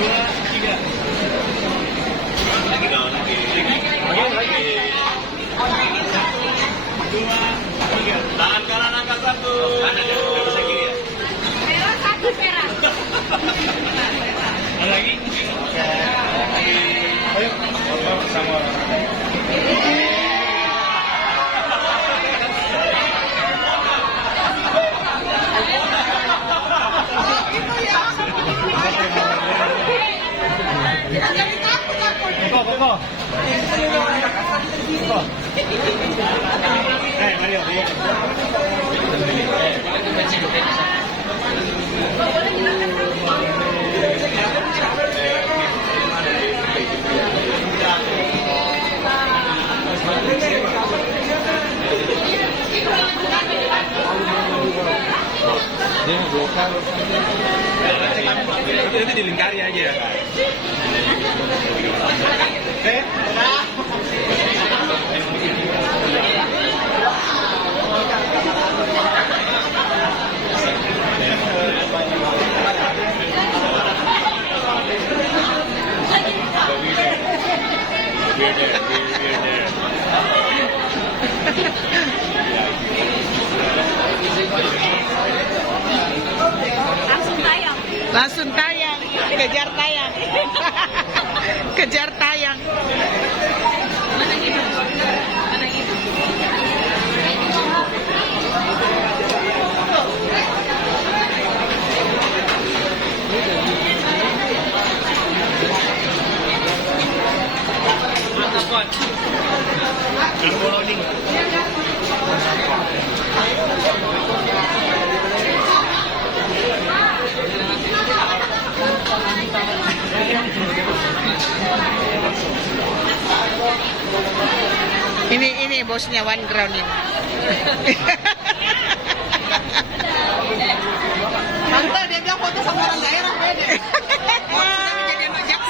Dua, tiga. Lagi dong, lagi. Lagi. Dua, tiga. Tangan kanan angkat satu. Kanan ya, nggak bisa kiri ya. Merah satu merah. Lagi. Oke. Ayo, foto sama orang. Koko. Mario, Mario. Dia lokal. Nanti dilingkari aja ya. Langsung tayang, kejar tayang. Kejar tayang. Mana gitu? Mana gitu? Ini bosnya One Ground ini. Tante, dia bilang foto sama orang daerah beda.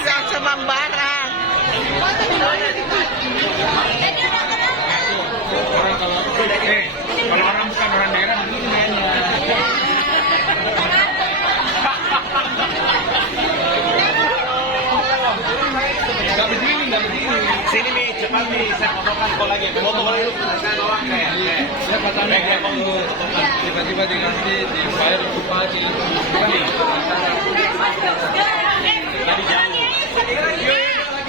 Jangan sama barang. Kalau orang bukan orang daerah begini mainnya. Nggak begini. Sini nih, cepat nih, saya fotokan kau lagi. Foto lagi lu, saya bawa kayak. Saya katanya tiba-tiba diganti di file pagi. Jadi jauh.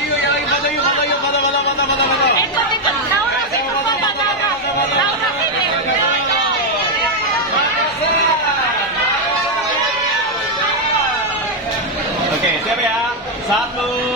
Yuk, foto yuk. Oke, siap ya. 1,